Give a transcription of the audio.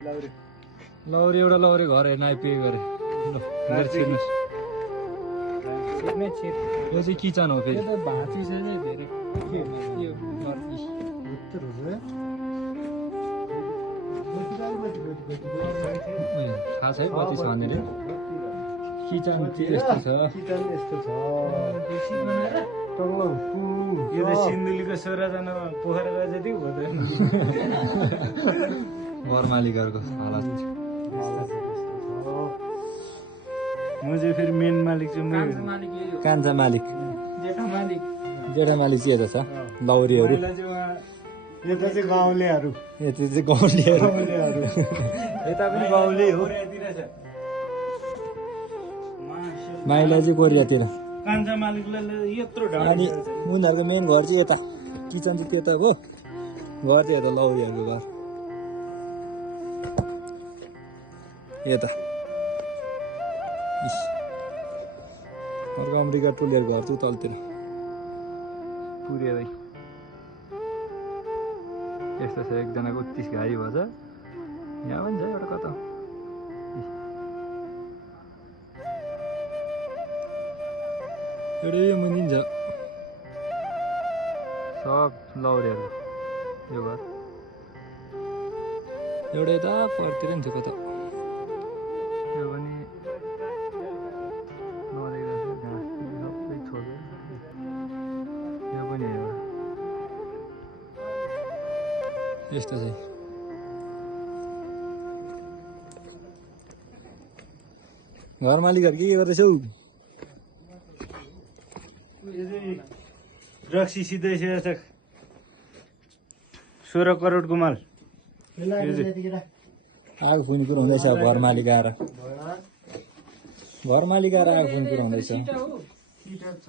लौरी एउटा लौरी घर हेर्न आइपुगे गरे घर छिर्नुहोस् यो चाहिँ किचन हो फेरि थाहा छ है कति छ भनेर किचन चाहिँ यस्तो छ यो त सिन्धुलीको 16 जना पोखरा गए जति हुँदैन घर मालिकहरूको हालत म चाहिँ फेरि मेन मालिक चाहिँ कान्छा मालिक जेठा मालिक जेठा मालिक चाहिँ यता छ लौरीहरू यता चाहिँ गाउँलेहरू यता चाहिँ गाउँलेहरू यता पनि गाउँले हो माइला चाहिँ कोरियातिर कान्छा मालिकलाई यत्रो अनि उनीहरूको मेन घर चाहिँ यता किचन चाहिँ त्यता हो घर चाहिँ यता लौरीहरूको घर यता अर्को अमेरिका टोलीहरूको घर चाहिँ तलतिर पुर्यादै यस्तो छ एकजनाको 30 घारी भएछ यहाँ पनि छ एउटा कता एउटा यो मुनि छ सब लौरीहरू यो घर एउटा यता परतिर नि थियो कता यो पनि नदेख्दा घाँस सबै छोडेर यो पनि एउटा यस्तो चाहिँ घर मालिकहरू के गर्दैछौ रक्सी सिधै 16 करोडको माल आगो फुनी पुऱ्याउँदैछ घर मालिक आएर आगो फुनी पुऱ्याउँदैछ